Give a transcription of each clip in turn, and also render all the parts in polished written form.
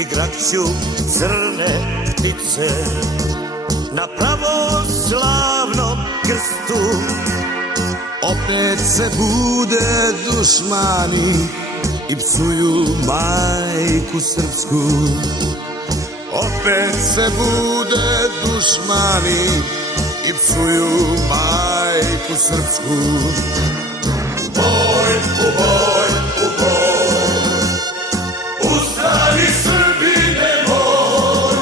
igrat crne ptice na pravoslavnom krstu. Opet se bude dušmani i psuju majku srpsku. Opet se bude dušmani i psuju majku srpsku. U boj, u boj, u boj, ustani Srbine moj,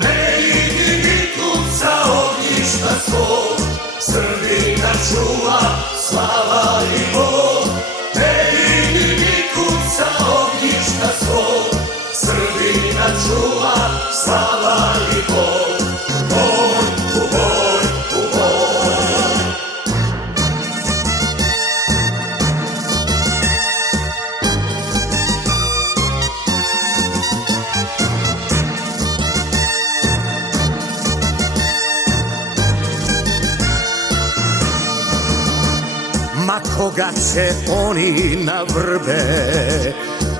ne idi nikud sa ognjišta svog, Srbina čuva slava i bol. Ne idi nikud sa ognjišta svog, Srbina čuva slava i bol. Boj, u boj, u boj. Ma koga će oni na vrbe,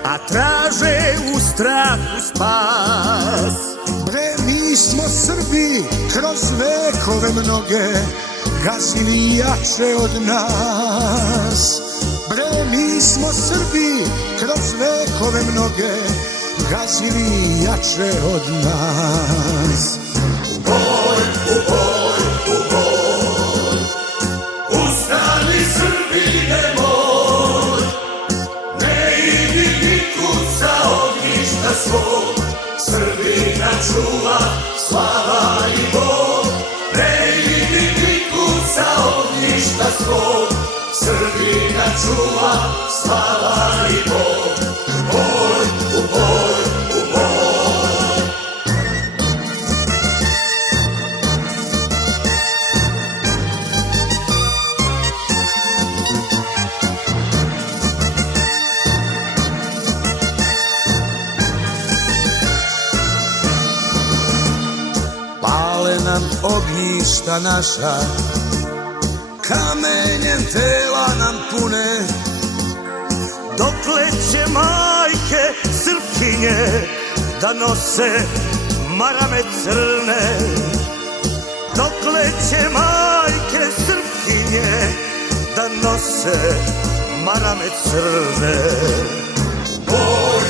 a traže u strahu spas. Bre, mi smo Srbi kroz vekove mnoge gazili jače od nas. Bre, mi smo Srbi kroz vekove mnoge gazili jače od nas. U boj, u boj, u boj, ustani Srbine moj, ne idi nikud sa ognjišta svog, Srbina čuva slava i bol. Ne idi nikud sa ognjišta svog, Srbina čuva slava i bol. Boj, u boj, u boj. Pale nam ognjišta naša, kamenjem tela nam pune. Dokle će majke Srpkinje da nose marame crne? Dokle će majke Srpkinje da nose marame crne? Boj,